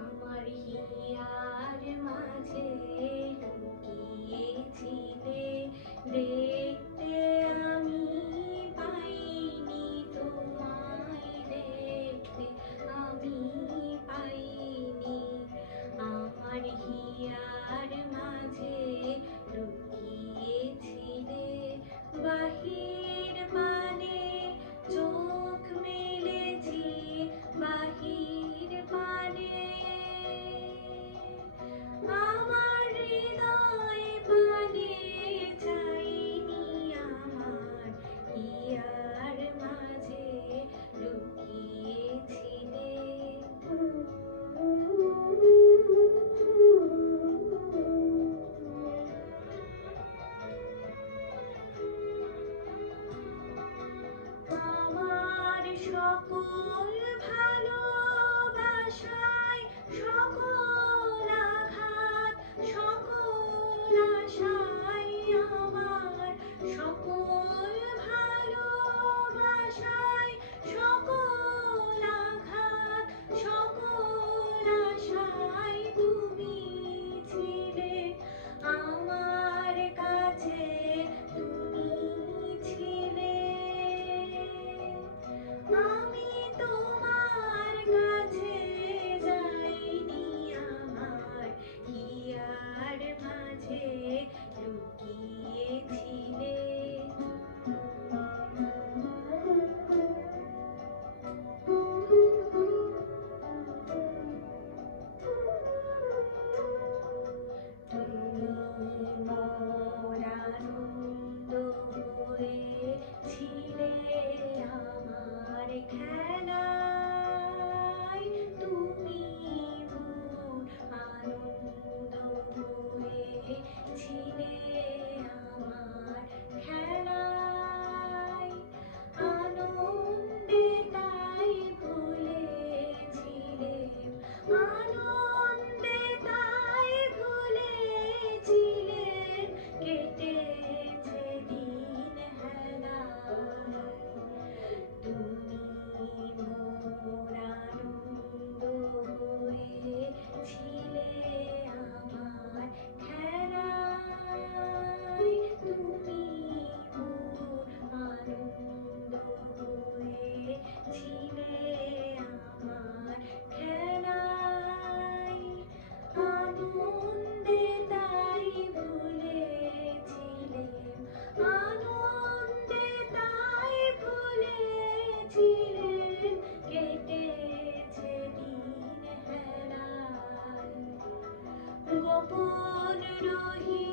আমার হিয়ার মাঝে লুকিয়েছিলে, দেখতে আমি পাইনি তোমায়, দেখতে আমি পাইনি। আমার হিয়ার মাঝে লুকিয়েছিলে, বাহির পানে চোখ মেলেছি, বাহির পানে আমার হৃদয় পানে চাইনি, আমার হিয়ার মাঝে লুকিয়েছিলে। আমার সকল ভালোবাসায়, সকল আঘাত, সকল আশায়, আমার সকল ভালোবাসায়, সকল আঘাত, সকল আশায় তুমি ছিলে আমার কাছে, তুমি ছিলে। আমি তোমার কাছে যাইনি, আমার হিয়ার মাঝে লুকিয়েছিলে। তুমি মোর আনন্দ হয়েছিলে, আমার খেলায় তুমি মোর আনন্দ হয়েছিলে, আমার খেলায় আনন্দে তাই ভুলেছিলে, আনন্দে তাই ভুলেছিলেন, কেটেছে দিন হেলায়। তুমি মোর আনন্দ হয়েছিলে, আমার খেলায় তুমি মোর আনন্দ হয়েছিলে, আমার খেলায় আনন্দে তাই ভুলেছিলেন, আনন্দে তাই ভুলেছিলেন, কেটেছে দিন হেলায়। গোপন রহি